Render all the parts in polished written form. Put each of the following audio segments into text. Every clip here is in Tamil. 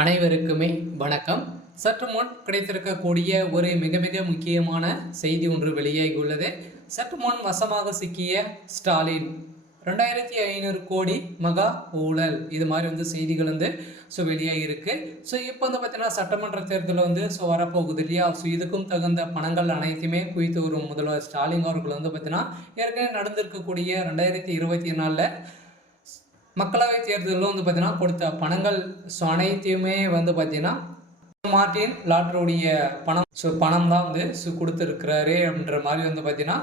அனைவருக்குமே வணக்கம். சற்று முன் கிடைத்திருக்கக்கூடிய ஒரு மிக மிக முக்கியமான செய்தி ஒன்று வெளியாகியுள்ளது. சற்று முன் வசமாக சிக்கிய ஸ்டாலின் 2500 கோடி மகா ஊழல், இது மாதிரி செய்திகள் வெளியாகிருக்கு. இப்போ பார்த்தீங்கன்னா சட்டமன்ற தேர்தல் வரப்போகுது இல்லையா? இதுக்கும் தகுந்த பணங்கள் அனைத்துமே குவித்து வரும் முதல்வர் ஸ்டாலின் அவர்கள் பார்த்தீங்கன்னா ஏற்கனவே நடந்திருக்கக்கூடிய 2024 மக்களவை தேர்தலில் பார்த்தீங்கன்னா கொடுத்த பணங்கள் அனைத்தையுமே பார்த்தீங்கன்னா மார்ட்டின் லாட்டரியுடைய பணம் தான் கொடுத்துருக்கிறாரு அப்படின்ற மாதிரி பார்த்தீங்கன்னா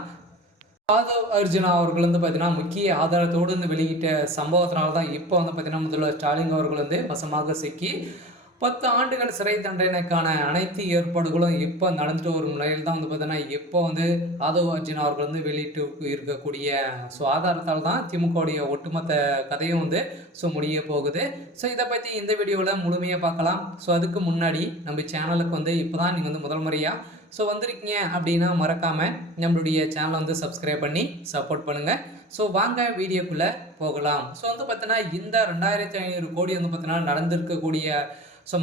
ஆதவ் அர்ஜுனா அவர்கள் பார்த்தீங்கன்னா முக்கிய ஆதாரத்தோடு வெளியிட்ட சம்பவத்தினால தான் இப்போ பார்த்தீங்கன்னா முதல்வர் ஸ்டாலின் அவர்கள் வசமாக சிக்கி 10 ஆண்டுகள் சிறை தண்டனைக்கான அனைத்து ஏற்பாடுகளும் இப்போ நடந்துட்டு வரும் நிலையில் தான் பார்த்தீங்கன்னா இப்போ ஆதவ் அர்ஜுனா அவர்கள் வெளியிட்டு இருக்கக்கூடிய ஆதாரத்தால் தான் திமுகவுடைய ஒட்டுமொத்த கதையும் முடிய போகுது. இதை பற்றி இந்த வீடியோவில் முழுமையாக பார்க்கலாம். அதுக்கு முன்னாடி நம்ம சேனலுக்கு இப்போ தான் நீங்கள் முதல் முறையாக வந்திருக்கீங்க அப்படின்னா மறக்காமல் நம்மளுடைய சேனலை சப்ஸ்கிரைப் பண்ணி சப்போர்ட் பண்ணுங்கள். வாங்க வீடியோக்குள்ளே போகலாம். பார்த்தீங்கன்னா இந்த 2500 கோடி பார்த்தீங்கன்னா நடந்திருக்கக்கூடிய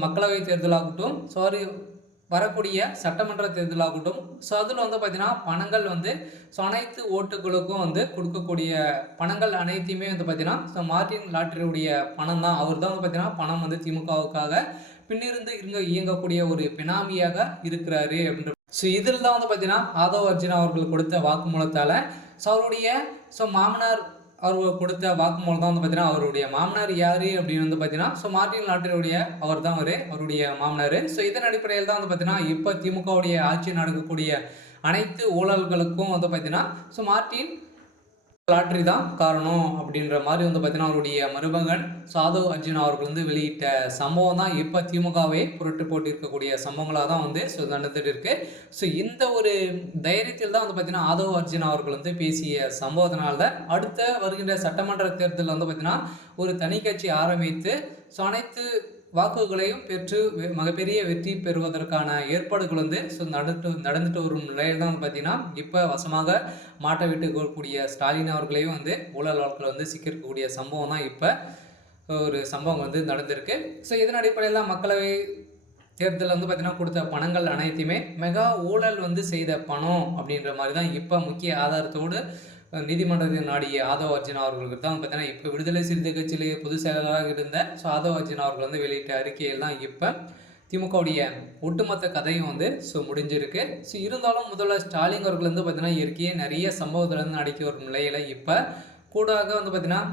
மக்களவை தேர்தலாகட்டும், வரக்கூடிய சட்டமன்ற தேர்தலாகட்டும், அதில் பார்த்தீங்கன்னா பணங்கள் அனைத்து ஓட்டுகளுக்கும் கொடுக்கக்கூடிய பணங்கள் அனைத்தையுமே பார்த்தீங்கன்னா மார்ட்டின் லாட்டரியுடைய பணம் தான். அவர் தான் பார்த்தீங்கன்னா பணம் திமுகவுக்காக பின்னிருந்து இயங்கக்கூடிய ஒரு பினாமியாக இருக்கிறாரு அப்படின்ற இதில் தான் பார்த்தீங்கன்னா ஆதவ் அர்ஜுனா அவர்கள் கொடுத்த வாக்குமூலத்தால் அவருடைய மாமனார் அவர் கொடுத்த வாக்குமூலம் தான் பார்த்தீங்கன்னா அவருடைய மாமனார் யார் அப்படின்னு பார்த்தீங்கன்னா மார்ட்டின் லாட்டரியுடைய அவர் தான் அவருடைய மாமனார். இதன் அடிப்படையில் தான் பார்த்தீங்கன்னா இப்போ திமுகவுடைய ஆட்சி நடக்கக்கூடிய அனைத்து ஊழல்களுக்கும் பார்த்தீங்கன்னா மார்ட்டின் லாட்டரி தான் காரணம் அப்படின்ற மாதிரி பார்த்தீங்கன்னா அவருடைய மருமகன் ஆதவ் அர்ஜுனா அவர்கள் வெளியிட்ட சம்பவம் தான் இப்போ திமுகவை புரட்டு போட்டு இருக்கக்கூடிய சம்பவங்களாக தான் நடந்துட்டு இருக்கு. இந்த ஒரு தைரியத்தில் தான் பார்த்தீங்கன்னா ஆதவ் அர்ஜுனா அவர்கள் பேசிய சம்பவத்தினால தான் அடுத்த வருகின்ற சட்டமன்ற தேர்தலில் பார்த்தீங்கன்னா ஒரு தனி கட்சி ஆரம்பித்து அனைத்து வாக்குகளையும் பெற்று மிகப்பெரிய வெற்றி பெறுவதற்கான ஏற்பாடுகள் நடந்துட்டு வரும் நிலையில் தான் பார்த்தீங்கன்னா இப்போ வசமாக மாட்ட விட்டுக்கூடிய ஸ்டாலின் அவர்களையும் ஊழல் வழக்கில் சிக்கிருக்கக்கூடிய சம்பவம் தான் இப்போ ஒரு சம்பவம் நடந்திருக்கு. இதன் அடிப்படையில் மக்களவை தேர்தலில் பார்த்தீங்கன்னா கொடுத்த பணங்கள் அனைத்தையுமே மெகா ஊழல் செய்த பணம் அப்படின்ற மாதிரி தான் இப்போ முக்கிய ஆதாரத்தோடு நீதிமன்றத்தை நாடிய ஆதவ் அர்ஜுனா அவர்களுக்கு தான் பார்த்தீங்கன்னா இப்போ விடுதலை சிறுத்தை கட்சியிலே பொதுச் செயலாளராக இருந்த ஆதவ் அர்ஜுனா அவர்கள் வெளியிட்ட அறிக்கையில் தான் இப்போ திமுகவுடைய ஒட்டுமொத்த கதையும் முடிஞ்சிருக்கு. இருந்தாலும் முதல்வர் ஸ்டாலின் அவர்கள் பார்த்தீங்கன்னா இயற்கையே நிறைய சம்பவத்தில் அடக்கி வரும் நிலையில் இப்போ கூடாக பார்த்தீங்கன்னா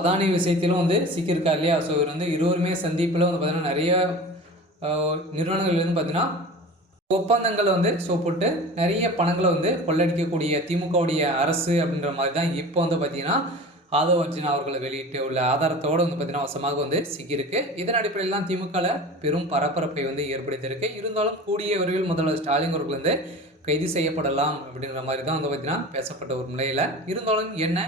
அதானி விஷயத்திலும் சிக்கியிருக்கா இல்லையா? இவர் இருவருமே சந்திப்பில் பார்த்தீங்கன்னா நிறைய நிறுவனங்கள் பார்த்தீங்கன்னா ஒப்பந்தங்களை போட்டு நிறைய பணங்களை கொள்ளடிக்கக்கூடிய திமுகவுடைய அரசு அப்படின்ற மாதிரி தான் இப்போ பார்த்தீங்கன்னா ஆதவ் அர்ஜுனா அவர்களை வெளியிட்டு உள்ள ஆதாரத்தோடு பார்த்தீங்கன்னா வசமாக சிக்கியிருக்கு. இதன் அடிப்படையில் தான் திமுகவில் பெரும் பரபரப்பை ஏற்படுத்தியிருக்கு. இருந்தாலும் கூடிய விரைவில் முதல்வர் ஸ்டாலின் அவர்கள் கைது செய்யப்படலாம் அப்படின்ற மாதிரி தான் பார்த்தீங்கன்னா பேசப்பட்ட ஒரு நிலையில். இருந்தாலும் என்ன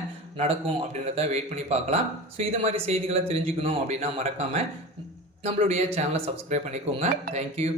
நடக்கும் அப்படின்றத வெயிட் பண்ணி பார்க்கலாம். இது மாதிரி செய்திகளை தெரிஞ்சுக்கணும் அப்படின்னா மறக்காமல் நம்மளுடைய சேனலை சப்ஸ்கிரைப் பண்ணிக்கோங்க. தேங்க்யூ.